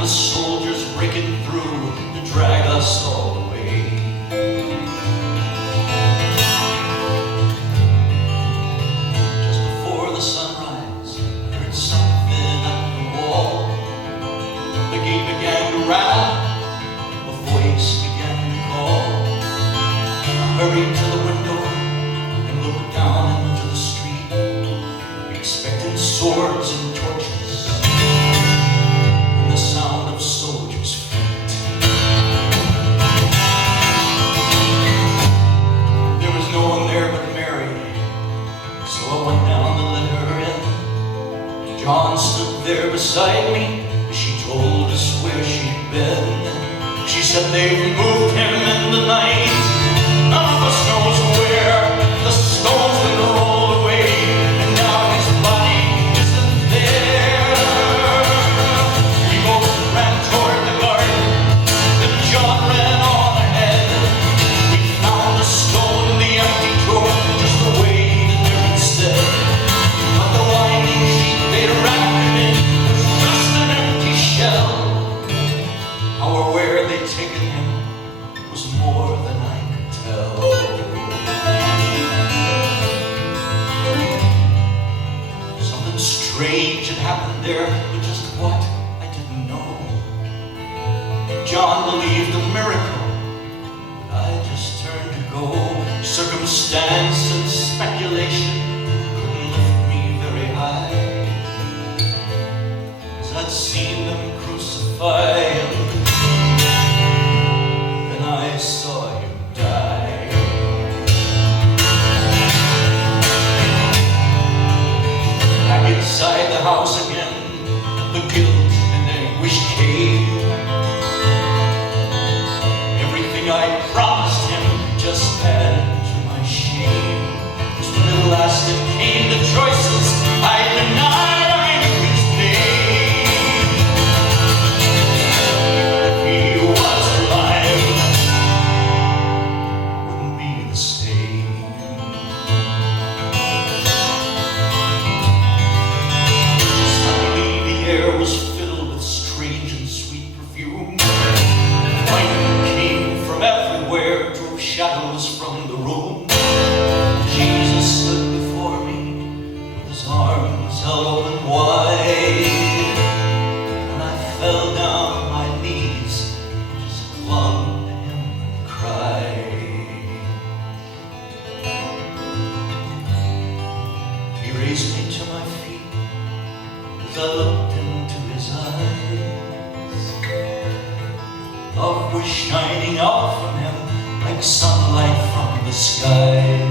the soldiers breaking through to drag us all away. Just before the sunrise, I heard something at the wall. The gate began to rattle, a voice began to call. I hurried to the window and looked down into the street, expecting swords and torches and the sound of soldiers' feet. There was no one there but Mary, so I went down to let her in. John stood there beside me as she told us where she'd been. She said they removed him in the night. None of us knows where. The stone's been rolled away, and now his body isn't there. We both ran toward the garden, then John ran on ahead. We found the stone in the empty drawer, just the way that they'd said. But the winding sheet they'd wrapped him in was just an empty shell. How or where they'd taken him was more than I could tell. Something strange had happened there, but just what, I didn't know. John believed a miracle, but I just turned to go. Circumstance and speculation couldn't lift me very high, as I'd seen them crucify him. Then I saw him die. Back inside the house again, the guilt and anguish came. Everything I promised him just added to my shame. As when at last it came to choices, I denied I knew his name. If he was alive, wouldn't be the same. Suddenly the air was filled with strange and sweet perfume. Light came from everywhere, drove shadows from the room. Jesus stood before me with his arms held open wide, and I fell down on my knees, just clung to him and cried. He raised me to my feet as I looked into his eyes. Love was shining out from him like sunlight from the skies.